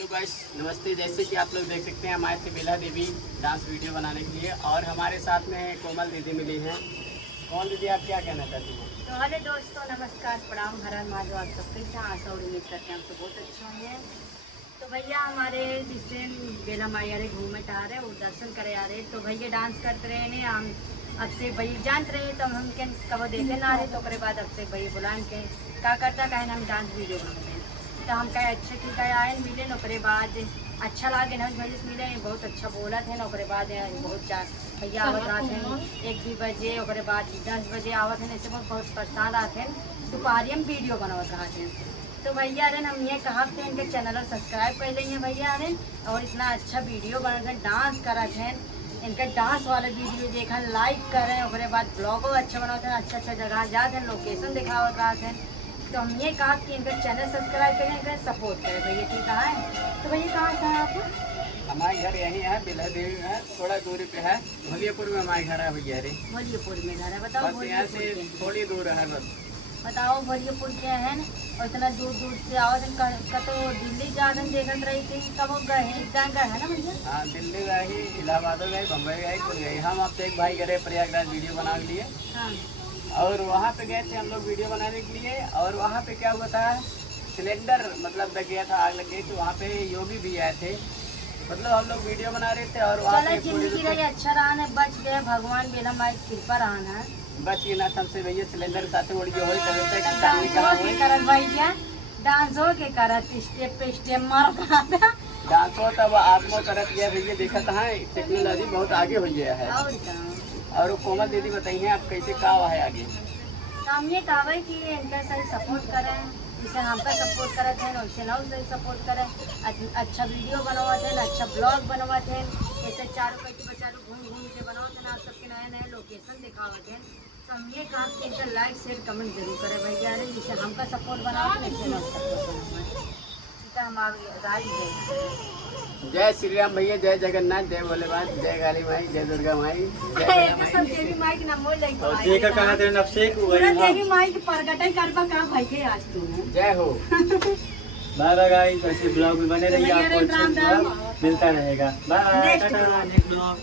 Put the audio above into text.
Hello guys, नमस्ते। जैसे कि आप लोग देख सकते हैं, हम आए थे बेला देवी डांस वीडियो बनाने के लिए और हमारे साथ में कोमल दीदी मिली हैं। कौन दीदी, आप क्या कहना चाहती हैं? तो हेलो दोस्तों, नमस्कार, प्रणाम, हरण महादेव। आप सब कैसे हैं? आशा और उम्मीद करते हैं हम सब बहुत अच्छे होंगे। तो भैया हमारे जिससे बेला माई आ रहे घूमे आ रहे वो दर्शन करे आ रहे, तो भैया डांस करते रहे ने हम अब से भैया जानते रहे, तो हम के कब देखे ना रहे, तो उसके बाद अब से भैया बुलान के क्या करता कहे हम डांस वीडियो बनाते हैं। तो हम कहे अच्छा ठीक है आए मिले नौकरे बाद अच्छा लगे ना भैया से मिले, बहुत अच्छा बोला थे नौकरे बाद बहुत भैया आवत आते हैं 1-2 बजे, और बाद 10 बजे आवत हैं, ऐसे बहुत परेशान आते हैं। दोपहरी हम वीडियो बनवत रहते हैं। तो भैया अरे हम ये कहा थे इनके चैनल सब्सक्राइब कर लेंगे भैया अरे, और इतना अच्छा वीडियो बनते हैं, डांस करते हैं, इनका डांस वाला वीडियो देखें, लाइक करें, और बाद ब्लॉगो अच्छा बनाते हैं, अच्छा जगह जाते हैं, लोकेशन दिखावत रहते हैं। तो हम ये कहा कि इनका चैनल सब्सक्राइब करें, इनका सपोर्ट करें भैया। ठीक है, तो भैया कहाँ से हैं आप? हमारे घर यहीं है, बेला देवी है, थोड़ा दूरी पे है, भोलियापुर में हमारे घर है भैया रे। भोलियापुर में घर है, बताओ बस यहाँ से थोड़ी दूर है बस। बताओ भोलियापुर के हैं और इतना दूर दूर से आवत तो दिल्ली जाकर देखत रही थी, कब गए हैं एग्जाम गए है ना भैया? हाँ, दिल्ली गए ही, इलाहाबाद गए, बम्बई गए, कुल गए। हम आपसे एक भाई गए प्रयागराज वीडियो बनाने के लिए। हाँ, और वहाँ पे गए थे हम लोग वीडियो बनाने के लिए, और वहाँ पे क्या हुआ था, सिलेंडर मतलब लग गया था, आग लग गई। तो वहाँ पे योगी भी आए थे, मतलब हम लोग वीडियो बना रहे थे और वहाँ चलो पे जिंदगी रही अच्छा रहा है, बच गए, भगवान बेला माई कृपा रहा है, बच के ना हमसे भैया सिलेंडर साथ उड़ गया हो डांस के करत भैया, डांस हो के करत स्टेप पे स्टेप मारत डांस हो तब आत्मा करत गया भैया। देखा था टेक्नोलॉजी बहुत आगे हो गया है। और क्या? और कोमल दीदी बताइए आप कैसे क्या हुआ है आगे? तो हम ये कहा कि इनका सही सपोर्ट करें, जिसे हमका सपोर्ट करते हैं वैसे ना सही सपोर्ट करें, अच्छा वीडियो बनवाते हैं, अच्छा ब्लॉग बनवाते हैं, जैसे चारों पैसे बचारों घूम घूम के बनाते हैं, आप सबके नए नए लोकेशन दिखाते हैं। तो हम ये कहा कि इनका लाइक शेयर कमेंट जरूर करें भैया, जिसे हमका सपोर्ट बनाते हैं वैसे ना सपोर्ट बनवाएं। ठीक है, हमारी राय है। जय श्री राम भैया, जय जगन्नाथ, जय भोलेनाथ, जय काली माई, जय दुर्गा माई, जय सब देवी माई के नाम बोल और जेकर कहा तेरे नफसे को पूरा देवी माई के प्रगटन करबा का भाई आज तू जय हो। बाय बाय गाइस, ऐसे ब्लॉग में बने रहिए, आपको अच्छा ब्लॉग मिलता रहेगा। Bye bye, tata, next blog.